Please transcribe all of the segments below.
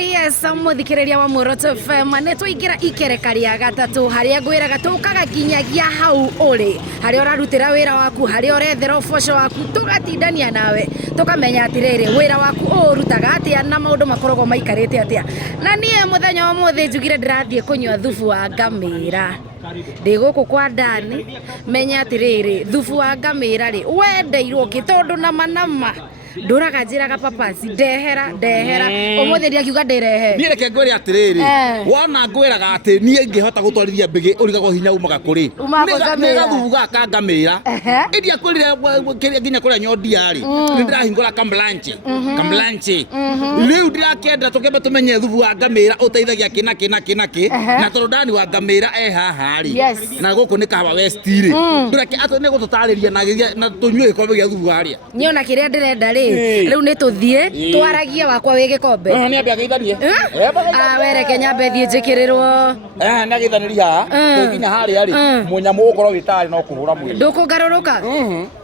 yes, muthikiriria wa Muoroto FM ne twigira ikereka ria gatatu haria ngwiraga tukaga nginyagia hau uri haria urarutira wira waku haria urethera uboco waku tugatindania nawe tukamenya atiriri wira waku urutaga atia na maundu makoragwo maikarite atia na nie muthenya wa muthi njugire ndirathie kunywa thubu wa ngamira ndi guku kwa ndani menya atiriri thubu wa ngamira ri wendeirwo kitondu na manama nduraga njiraga papasi ndehera umuthi ndi akiuga ndirehe ni reke ngwire atiriri wona ngwiraga ati ni ngihota gutwarithia mbigi urigagwo hinya umaga kuri ni gathuga ka ngamira india kwirire kiria nginya kuria nyondia ri ni ndirahingura kamblanche riu ndirakenda tukembe tumenye thubu wa ngamira uteithagia kina na tondu ndani wa ngamira haha ri na guku ni Kahawa West ri ndureke atu ni gututariria na tunyue kombe gia thubu haria niona kiria ndirenda riu ni tuthie twaragie wakwa wi gikombe ni ambia geithanie wereke nyambe thie njikirirwo na geithaniria haha nginya haria ri munyamu ukorwo witari no kuhura mwiri ndukungaruruka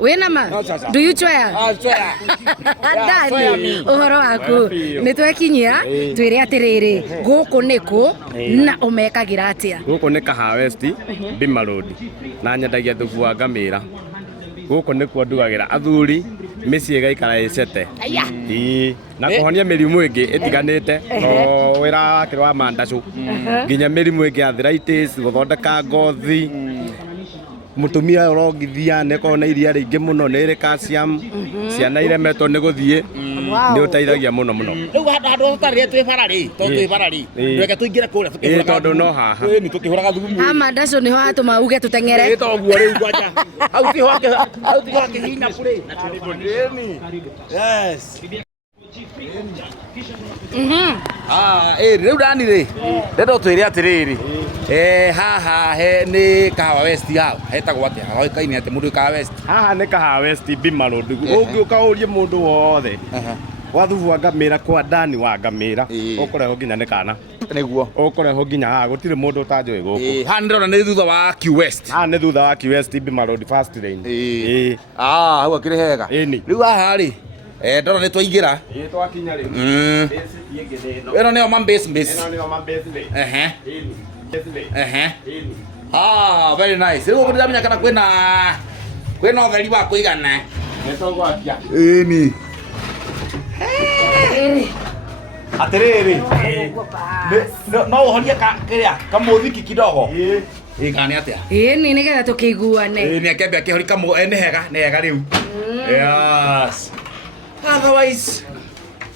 wina ma do you swear Dani uhoro waku ni twekinyia twire atiriri guku niku na umekagira atia guku ni Kahawa West Bima Road na nyendagia thubu wa ngamira guku nikuo ndugagira athuri micii gaikara icete na kuhonia mirimu ingi itiganite no wira wake wa mandacu nginya mirimu ingi arthritis guthondeka ngothi mutumia urongithia neko na iria ringi muno ni ri calcium ciana iremetwo ni guthie ni uteithagia muno riu handu tutarire twi barari reke tuingire kuria tukihura tondu no haha ni tukihuraga thumu amandacu niho atuma uge tutengere toguo riu gwanja au tiho hinya kuri yes riu ndani ri ndendo twire atiriri haha he ni Kahawa West haha hetagwo atia hoikaine ati mundu Kahawa West haha ni Kahawa West Bima Road ungiuka urie mundu wothe wa thubu wa ngamira kwa ndani wa ngamira ukureho nginya ni kana niguo ukureho nginya haha gutire mundu utanjui guku haha ndirona ni thutha wa Q West haha ni thutha wa Q West Bima Road first lane hau akiri hega riu haha ri ndona ni twaingira twakinya riu ino nio base ino nio base very nice riu ndiramenya kana kwina utheri wa kuigana netogwakia ni atiriri no uhonie kiria kamuthiki kidogo igani atia ni nigetha tukiguane ni akembia kihori kamu ni hega riu yes otherwise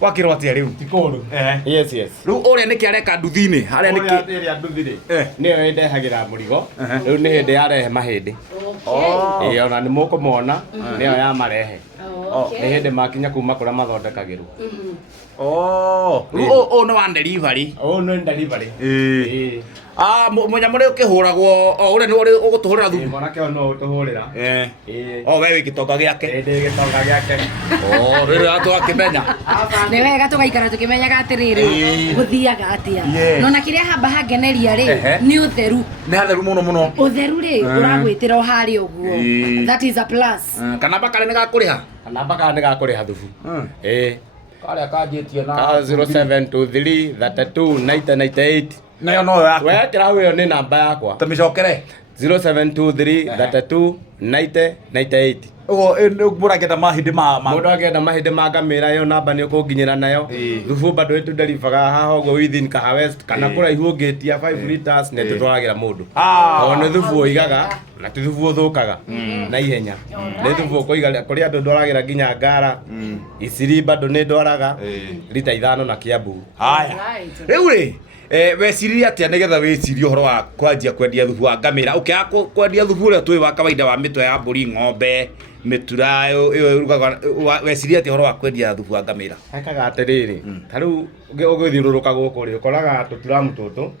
wakirwo atia riu tikuru yes riu uria niki areka nduthini haria niki ria nduthiri niyo indehagira murigo riu ni hindi yarehe mahindi ona ni mukumona niyo ya marehe ni hindi makinya kuma kuria mathondekagirwo riu no one delivery no delivery munyamu ri ukihuragwo uria ni ugutuhurira thubu mwana ke no utuhurira we wi gitonga giake ndi gitonga giake riri atu akimenya ni wega tugaikara tukimenyaga atiriri guthiaga atia nona kiria hamba hangeneria ri ni utheru ni hatheru muno utheru ri uragwitira hari uguo that is a plus kana bakare ni gakuriha thubu karia kanjitio na 0723 32 9098 nayo no yaku wekira hau iyo ni namba yakwa tumicokere 0723 32 9098 ugo muragenda mahindi mundu agenda mahindi ma ngamira yo namba ni ukunginyira nayo thubu bado itu deliver haha ugo within Kahawa West kana kuraihu ungitia 5 liters ne tutwaragira mundu ona thubu uigaga na thubu uthukaga na ihenya ni thubu kuiga kuri andu ndwaragira nginya Ngara Isiri bado ni ndwaraga lita 5 na Kiambu haya riu ri weciria atia nigetha wicirie uhoro wa kwanjia kwendia thubu wa ngamira ukiaga kwendia thubu uria twi wa kawaida wa mitwe ya mburi ng'ombe mitura iyo rugaga weciria atia uhoro wa kwendia thubu wa ngamira hekaga atiriri tariu ugithiururuka guku ri ukoraga tuturamu tutu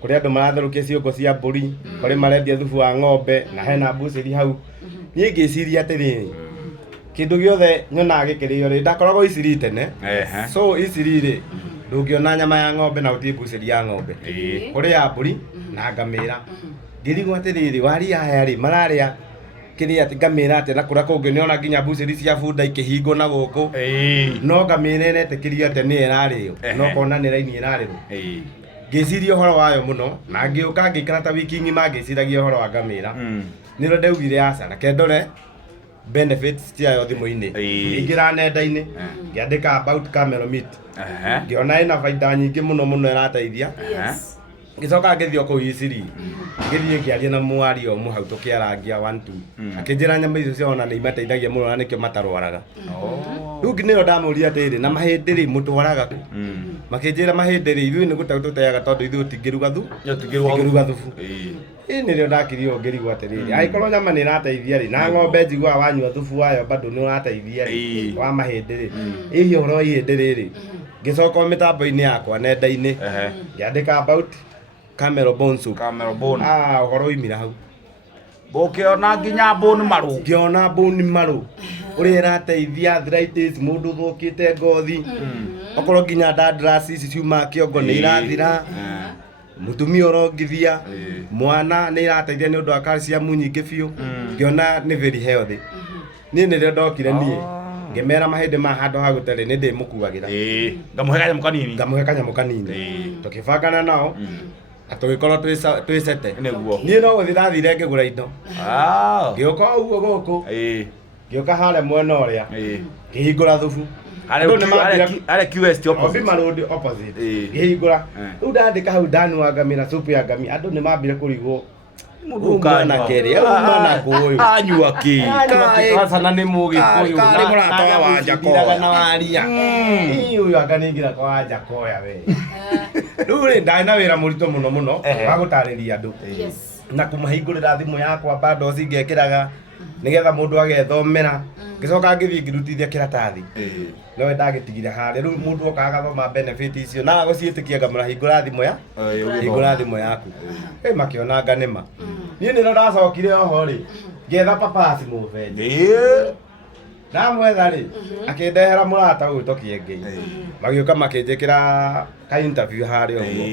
kuri andu maratharukia ciongo cia mburi kuri marendia thubu wa ng'ombe na hena mbuciri hau nie ngiciria atiriri kindu giothe nyonaga gikirio ri ndakoragwo Isiri tene so Isiri ri ndungiona nyama ya ng'ombe na uti mbuciri ya ng'ombe kuri ya mburi na ngamira ngirigwo atiriri waria aya ri mararia kiri ati ngamira ati na kura kungi ni ona nginya buciri cia bunda ikihingwo na guku no ngamira netikirio ati ni irario no kona ni raini irario ngiciria uhoro wayo muno na ngiuka ngikara ta wiki ngima ngiciragia uhoro wa ngamira ni ro ndeugire aca na kendore benefits ciayo thimu-ini ingira nenda-ini ngiandika about camel meat ngiona ina baida nyingi muno irateithia ngicoka ngithio kuu Isiri ngithie ngiaria na mwari o hau tukiarangia 1 2 akinjira nyama icio ciona ni imateithagia muno na nikio matarwaraga riu nginio ndamuria atiri na mahindi ri mutwaraga ku makinjira mahindi ri ithui ni gutau tuteaga tondu ithui tingiruga thubu ni rio ndakirio ngirigwo atiriri aikorwo nyama ni irateithia ri na ng'ombe njigua wanyua thubu wayo bado ni urateithia ri wa mahindi ri ihio horo ihindi riri ngicoka mitambo-ini yakwa nenda-ini ngiandika about camel bone soup uhoro imira hau ukiona nginya bone maru ngiona bone maru uria irateithia arthritis mundu thukite ngothi okorwo nginya dandruff ici ciuma kiongo ni irathira mutumia urongithia mwana ni irateithia ni undu wa calcium nyingi biu ngiona ni very healthy ni rio ndokire nie ngimera mahindi ma handu ha gutari ni ndimukuagira ngamuhe kanyamu kanini tukibangana nao atugikorwo twisete nie no guthi ndathire ngigura indo ngiuka uguo guku ngiuka haria mwena uria ngihingura thubu are QS opposite Road opposite ngihingura riu ndandika hau ndanua ngamira supu ya ngamia andu ni mambire kurigwo mwana keri mwana kuyu anyua ki sana ni mugi kuyu kari murata wa Jakoya na waria uyu akaningira kwa Jakoya we riu ri ndai na wira murito muno wa gutariria andu na kumahingurira thimu yakwa bado cingekiraga nigetha mundu agethomera ngicoka ngithii ngirutithia kiratathi no ndagitigire haria riu mundu okaga thoma benefit icio na aguciitikia ngamura hingura thimu yaku makiona nganima nie nino ndacokire oho ri ngetha papasi mubendi ndamwetha ri akindehera murata uyu tukiengei magiuka makinjikira ka interview haria uguo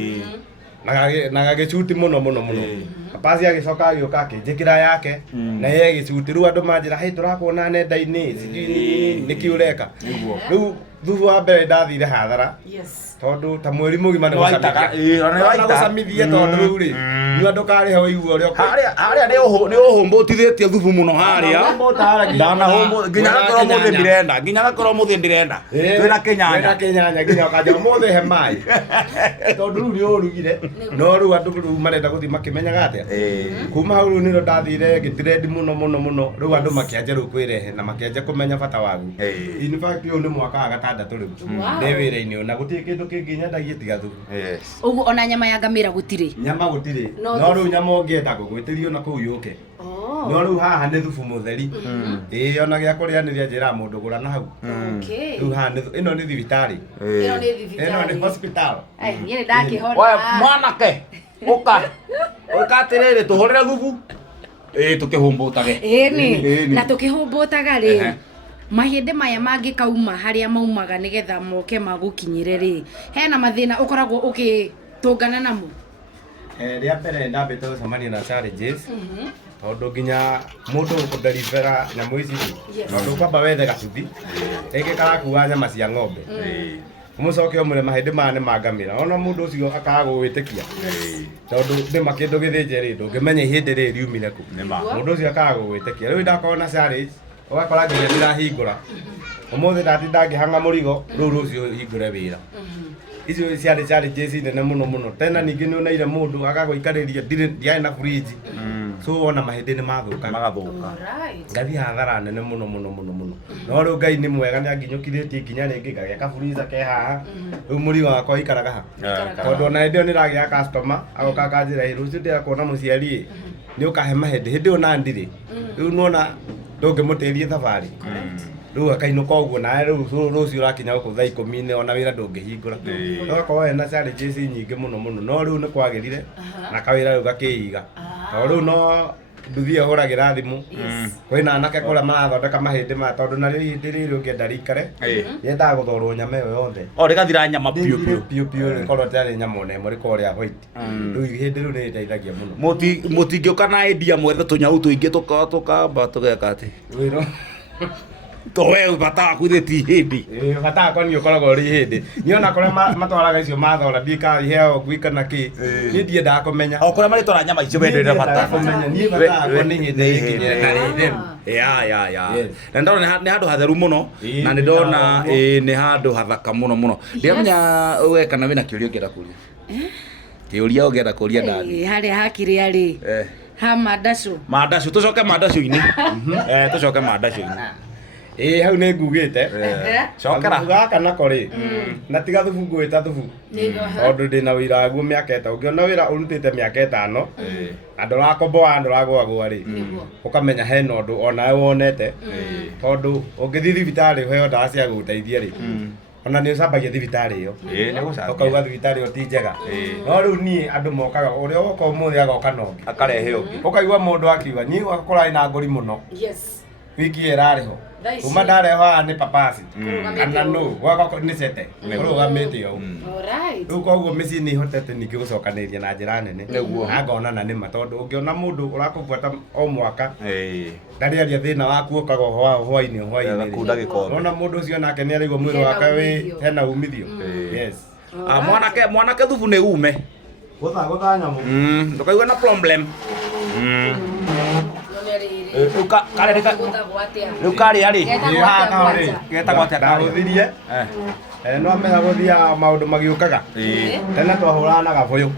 na gagicuti muno papasi agicoka agiuka akinjikira yake na ye agicuti riu andu manjira hey turakuona nenda-ini niki ureka riu thutha wa mbere ndathire hathara tondu ta mweri mugima ni gucamithia tondu riu ri ni andu kari ho igua ri haria ni uhumbutithitie thubu muno haria ndana humbu nginya gakorwo muthi ndirenda twina kinyanya nginya kanja muthi he mai tondu riu ni urugire no riu andu riu marenda guthi makimenyaga atia kuma hau riu niro ndathire ngitirendi muno riu andu makianja riu kwirehe na makianja kumenya bata wagu in fact uyu ni mwaka wa gatandatu riu ndi wira-ini uyu na guti kindu kingi nyendagia tiga thubu uguo ona nyama ya ngamira gutiri no riu nyama ungienda ngugwitirio na kuu yuke no riu haha ni thubu mutheri ona gia kurianiria njira mundu gura na hau riu haha ino ni thibitari ino ni hospital yene ndakihona mwanake uka atiriri tuhurire thubu tukihumbutage na tukihumbutaga ri mahinde maya mangikauma haria maumaga nigetha moke magukinyire ri hena mathina ukoragwo ukitungana namo ria mbere ndambite gucemania na challenges tondu nginya mundu kudelivera nyamu ici tondu kwamba wethe gacuthi ringi karakua nyama cia ng'ombe umucoke umure mahindi maya ni ma ngamira ona mundu ucio akaga gwitikia tondu ndima kindu githinje ri ndungimenya ihindi ri riumire ku mundu ucio akaga gwitikia riu ndakorwo challenge ugakora nginya ndirahingura umuthi ndatinda ngihanga murigo riu rucio hingure wira icio ciarĩ challenges nene muno tena ningi ni unaire mundu agagwikariria ndiarĩ na fridge so ona mahindi ni mathuka ngathi hathara nene muno no riu Ngai ni mwega ni anginyukithitie nginya ringi ngagĩa ka freezer ke haha riu murigo wakwa ikaraga ha tondu ona hindi ĩyo nĩragĩa customer agoka akanjĩra ĩ rũciũ ndĩrakuona mũciari ni ukahe mahindi hindi ĩyo na ndirĩ riu nuona ndũngĩmũtĩrie thabarĩ riu akainuka uguo nawe riu rucio urakinya guku thaa 10 ona wira ndungihingura no gakorwo ena challenges nyingi muno no riu ni kwagirire na kawira riu gakiiga to riu no nduthi huragira thimu kwina anake kuria marathondeka mahindi ma tondu na hindi riri ungienda rikare yendaga guthorwo nyama iyo yothe rigathira nyama piu rikorwo tari nyama nemo rikorwo ria white riu hindi riu ni riteithagia muno mutingioka na idea mwethe tunyau tuingi tukamba tugeka ati wiro towe bata kutheti hindi bata kwa ni ukoragwo ri hindi ni ona kuria matwaraga icio mathora ndika iheo gwikana ki ni ndiendaga kumenya o kuria mari twara nyama icio wenderera bata kumenya ni bata kwa ni hindi ikinyira na rithem ya na ndona ni handu hatheru muno na ni ndona ni handu hathaka muno ndiamenya we kana wina kiuria ungienda kuria kiuria ungienda kuria ndani haria hakiri ari ha mandacu tucoke mandacu-ini tucoke mandacu-ini hau nĩ ngugĩte cokera gaka nako rĩ na tiga thubu ngwĩta thubu tondũ ndĩna wĩra waguo mĩaka ĩta ũngĩona wĩra ũrutĩte mĩaka ĩtano na ndũrakomboa ndũragwagwa rĩ ũkamenya hena ũndũ onawe wonete tondũ ũngĩthiĩ thibitarĩ ũheo ndawa cia gũgũteithia rĩ ona nĩ ũcambagia thibitarĩ ĩyo ũkauga thibitarĩ ĩyo ti njega no rĩu niĩ andũ mokaga ũrĩa woka ũmũthĩ agoka na ũngĩ akarehe ũngĩ ũkaigua mũndũ akiuga niĩ ũgakora na ngũri mũno wiki ĩrarĩ ho kuma ndareho haha nĩ papasi kana no gwakwa nĩ cete ũrũgamĩte o rĩu koguo mĩciĩ nĩ ihotete ningĩ gũcokanĩrĩria na njĩra nene na ngonana nĩ ma tondũ ũngĩona mũndũ ũrakũbuata o mwaka ndarĩaria thĩna waku ũkaga hwainĩ ona mũndũ ũcio nake nĩ araigua mwĩrĩ wake wĩ hena umithio mwanake thubu nĩ ume gũtha nyamũ ndũkaigua na problem rĩu karĩa rĩ getagwo atĩa ndahũthirie no menya gũthia maũndũ magĩũkaga tene twahũraga na gabũyũ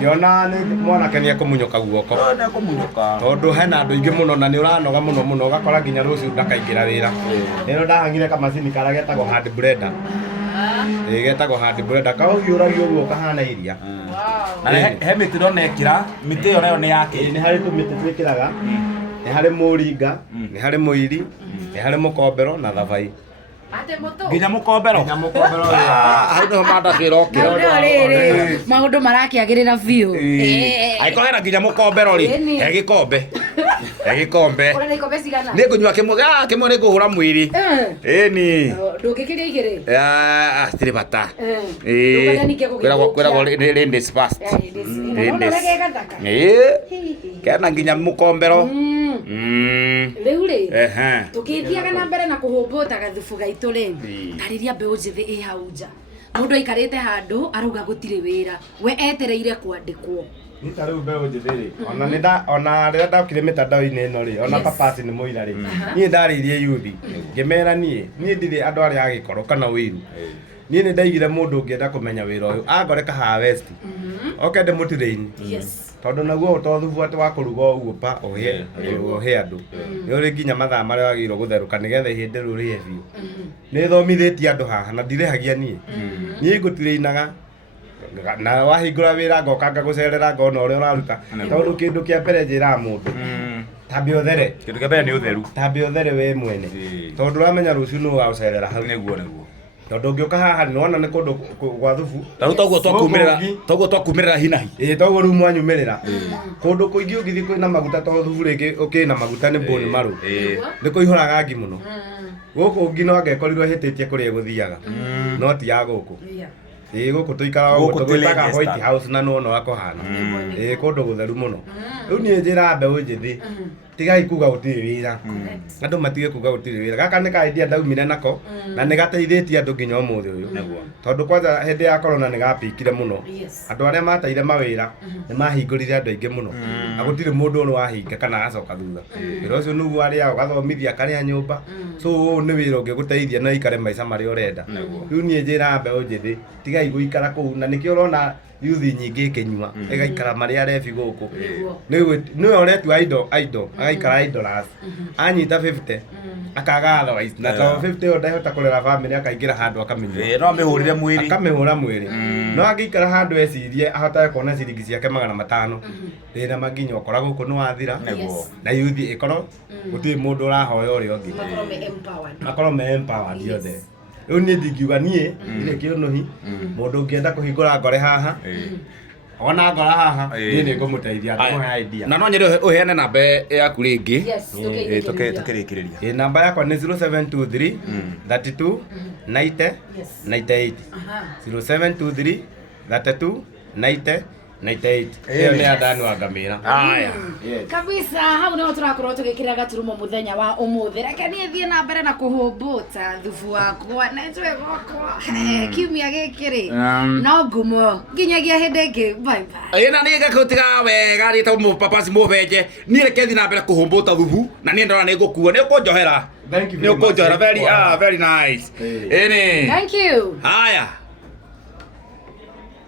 ngĩona nĩ mwanake nĩ ekũmunyũka guoko tondũ hena andũ aingĩ mũno na nĩ ũranoga mũno ũgakora nginya rũciũ ndakaingĩra wĩra rĩrĩa ndahangire kamacini karĩa getagwo hand blender getagwo hand blender kaũhiũragio ũguo kahana iria na he mĩtĩ ndona ekĩra mĩtĩ ĩyo nayo nĩ yake nĩ harĩ tũmĩtĩ twĩkĩraga nĩ harĩ mũringa nĩ harĩ mũiri nĩ harĩ mũkombero na thabai nginya mũkombero hau nĩho mandacu ĩrokĩra maũndũ marakĩagĩrĩra biũ angĩkorwo hena nginya mũkombero rĩ he gĩkombe nĩ ngũnyua kĩmwe nĩ ngũhũra mwĩrĩ ĩni ndũngĩkĩria igĩrĩ citirĩ bata kwĩragwo ladies first kena nginya mũkombero rĩu rĩ tũkĩthiaga na mbere na kũhũmbũta gathubu gaitũ rĩ tarĩria mbeũ njĩthĩ ĩ hau nja mũndũ aikarĩte handũ arauga gũtirĩ wĩra we etereire kwandĩkwo nĩ ta rĩu mbeũ njĩthĩ rĩ ona rĩrĩa ndokire mĩtandao-inĩ ĩno rĩ ona papasi nĩ mũira rĩ niĩ ndarĩirie yuthi ngĩmera niĩ ndirĩ andũ arĩa agĩkoro kana wĩiru niĩ nĩ ndaigire mũndũ ũngĩenda kũmenya wĩra ũyũ angoreka haha west oke ndĩmũtire-inĩ tondũ naguo to thubu atĩ wa kũruga ũguo pa ũhe andũ nĩ ũrĩ nginya mathaa marĩa wagĩrĩirwo gũtherũka nĩgetha ihĩndĩ rĩu rĩhe biũ nĩ thomithĩtie andũ haha na ndirĩhagia niĩ ngũtire-inaga na wahingũra wĩra ngoka ngagũcerera ngona ũrĩa ũraruta tondũ kĩndũ kĩa mbere njĩraga mũndũ tambe ũthere kĩndũ kĩa mbere nĩ ũtheru tambe ũthere we mwene tondũ ũramenya rũciũ nĩ ũgagũcerera hau nĩguo tondũ ũngĩũka haha nĩ wona nĩ kũndũ gwa thubu tarĩu toguo twakumĩrĩra hinahi toguo rĩu mwanyumĩrĩra kũndũ kũingĩ ũngĩthiĩ kwĩna maguta tondũ thubu rĩngĩ ũkĩna maguta nĩ bone marrow nĩ kũihũraga ngi mũno gũkũ ngi no angekorirwo hĩtĩtie kũrĩa gũthiaga no ti ya gũkũ gũkũ tũikaraga gũkũ tũgĩtaga White House na nĩ wona wakũhana kũndũ gũtheru mũno rĩu niĩ njĩra mbeũ njĩthĩ tigai kuga gũtirĩ wĩra andũ matige kuga gũtirĩ wĩra gaka nĩ ka idea ndaumire nako na nĩ gateithĩtie andũ nginya ũmũthĩ ũyũ tondũ kwanza hĩndĩ ya corona nĩ gapikire mũno andũ arĩa mateire mawĩra nĩ mahingũrire andũ aingĩ mũno na gũtirĩ mũndũ ũrĩ wahinga kana agacoka thutha wĩra ũcio nĩguo arĩa ũgathomithia karĩa nyũmba so ũũ nĩ wĩra ũngĩgũteithia no ikare maica marĩa ũrenda rĩu niĩ njĩra mbeũ njĩthĩ tigai gũikara kũu na nĩkĩo ũrona yuthi nyingĩ ĩkĩnyua ĩgaikara marĩa arebi gũkũ nĩwe ũretua indo agaikara idolas anyita 50 akaga otherwise na to 50 ĩyo ndahota kũrera family akaingĩra handũ akamĩnyua no amĩhũrĩre mwĩrĩ akamĩhũra mwĩrĩ no angĩikara handũ ecirie ahotage kuona ciringi ciake 500 rĩrĩa manginya ũkora gũkũ nĩ wathira na yuthi ĩkorwo gũtirĩ mũndũ ũrahoya ũrĩa ũngĩ makorwo me empowered othe rĩu niĩ ndingiuga niĩ irĩ kĩũnũhi mũndũ ũngĩenda kũhingũra ngore haha ona ngora haha ni nĩ ngũmũteithia ngũmũhe idea na no nyende uheane namba yaku ringi tukirikiria namba yakwa ni 0723 32 90 98 0723 32 90 98 iyo ni andani wa Ngamira haya kabisa hau no turakorwo tugikira gaturumo muthenya wa umuthi reke nie thie na mbere na kuhumbuta thubu wakwa na njwe gokwa kiumia gikiri no ngumo nginyagia hindi ingi bye bye ina ni gakutiga wega ri ta mu papasi mu benje ni reke thie na mbere kuhumbuta thubu na ni ndora ni ngukua ni ukunjohera thank you ni ukunjohera very nice thank you haya